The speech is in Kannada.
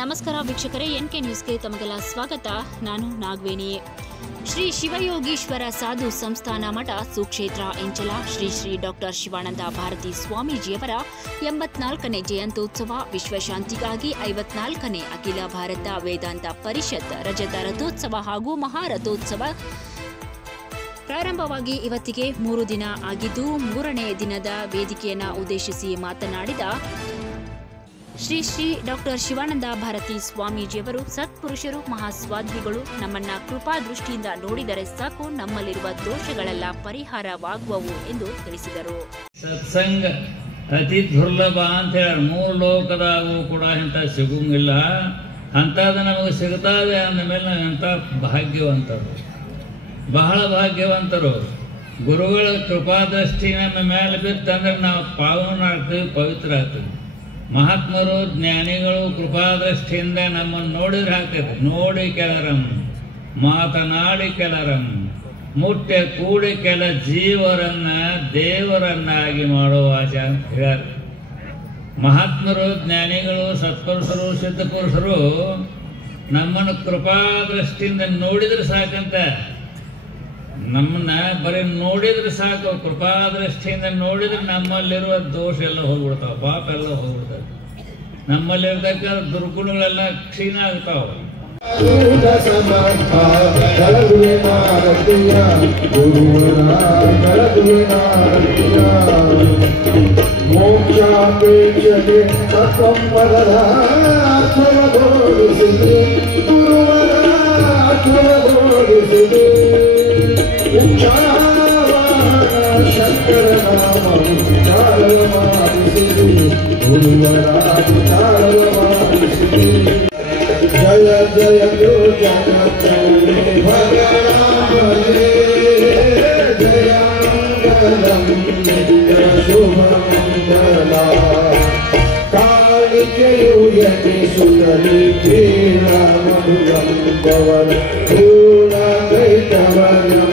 ನಮಸ್ಕಾರ ವೀಕ್ಷಕರೇ, ಎನ್ಕೆ ನ್ಯೂಸ್ಗೆ ತಮಗೆಲ್ಲ ಸ್ವಾಗತ. ನಾನು ನಾಗವೇಣಿ. ಶ್ರೀ ಶಿವಯೋಗೀಶ್ವರ ಸಾಧು ಸಂಸ್ಥಾನ ಮಠ ಸುಕ್ಷೇತ್ರ ಇಂಚಲ ಶ್ರೀ ಶ್ರೀ ಡಾಕ್ಟರ್ ಶಿವಾನಂದ ಭಾರತಿ ಸ್ವಾಮೀಜಿಯವರ 84ನೇ ಜಯಂತ್ಯೋತ್ಸವ ವಿಶ್ವಶಾಂತಿಗಾಗಿ 54ನೇ ಅಖಿಲ ಭಾರತ ವೇದಾಂತ ಪರಿಷತ್ ರಜತ ರಥೋತ್ಸವ ಹಾಗೂ ಮಹಾರಥೋತ್ಸವ ಪ್ರಾರಂಭವಾಗಿ ಇವತ್ತಿಗೆ 3 ದಿನ ಆಗಿದ್ದು, 3ನೇ ದಿನದ ವೇದಿಕೆಯನ್ನು ಉದ್ದೇಶಿಸಿ ಮಾತನಾಡಿದ ಶ್ರೀ ಶ್ರೀ ಡಾಕ್ಟರ್ ಶಿವಾನಂದ ಭಾರತಿ ಸ್ವಾಮೀಜಿಯವರು, ಸತ್ಪುರುಷರು ಮಹಾಸ್ವಾದ್ವಿಗಳು ನಮ್ಮನ್ನ ಕೃಪಾ ದೃಷ್ಟಿಯಿಂದ ನೋಡಿದರೆ ಸಾಕು, ನಮ್ಮಲ್ಲಿರುವ ದೋಷಗಳೆಲ್ಲ ಪರಿಹಾರವಾಗುವವು ಎಂದು ತಿಳಿಸಿದರು. ಸತ್ಸಂಗ ಅತಿ ದುರ್ಲಭ ಅಂತ ಹೇಳಿ 3 ಲೋಕದಾಗೂ ಕೂಡ ಇಂಥ ಸಿಗುಂಗಿಲ್ಲ. ಅಂಥದ್ದು ನಮಗೆ ಸಿಗ್ತದೆ ಅಂದಮೇಲೆ ನಾವು ಎಂಥ ಭಾಗ್ಯವಂತರು, ಬಹಳ ಭಾಗ್ಯವಂತರು. ಗುರುಗಳ ಕೃಪಾದೃಷ್ಟಿ ನಮ್ಮ ಮೇಲೆ ಬಿತ್ತಂದ್ರೆ ನಾವು ಪಾವನರಾಗ್ತೀವಿ, ಪವಿತ್ರ ಆಗ್ತೀವಿ. ಮಹಾತ್ಮರು ಜ್ಞಾನಿಗಳು ಕೃಪಾದೃಷ್ಟಿಯಿಂದ ನಮ್ಮನ್ನು ನೋಡಿದ್ರೆ ಆಗ್ತದೆ. ನೋಡಿ ಕೆಲರಂ ಮಾತನಾಡಿ ಕೆಲರಂ ಮುಟ್ಟೆ ಕೂಡಿ ಕೆಲ ಜೀವರನ್ನ ದೇವರನ್ನಾಗಿ ಮಾಡುವ ಆಚ ಅಂತ ಹೇಳ್ಯಾರ. ಮಹಾತ್ಮರು ಜ್ಞಾನಿಗಳು ಸತ್ಪುರುಷರು ಸಿದ್ಧಪುರುಷರು ನಮ್ಮನ್ನು ಕೃಪಾದೃಷ್ಟಿಯಿಂದ ನೋಡಿದ್ರೆ ಸಾಕಂತ. ನಮ್ಮನ್ನ ಬರೀ ನೋಡಿದ್ರೆ ಸಾಕು, ಕೃಪಾದೃಷ್ಟಿಯಿಂದ ನೋಡಿದ್ರೆ ನಮ್ಮಲ್ಲಿರುವ ದೋಷ ಎಲ್ಲ ಹೋಗ್ಬಿಡ್ತಾವ, ಪಾಪ ಎಲ್ಲ ಹೋಗ್ಬಿಡ್ತಾವ, ನಮ್ಮಲ್ಲಿರ್ತಕ್ಕ ದುರ್ಗುಣಗಳೆಲ್ಲ ಕ್ಷೀಣ ಆಗ್ತಾವ. जय जय भगवान जयंगलम शुभमंगला कालिकेयुयति सुंदरी क्रीड़ा मधुरम पवन पूर्ण कैतवनम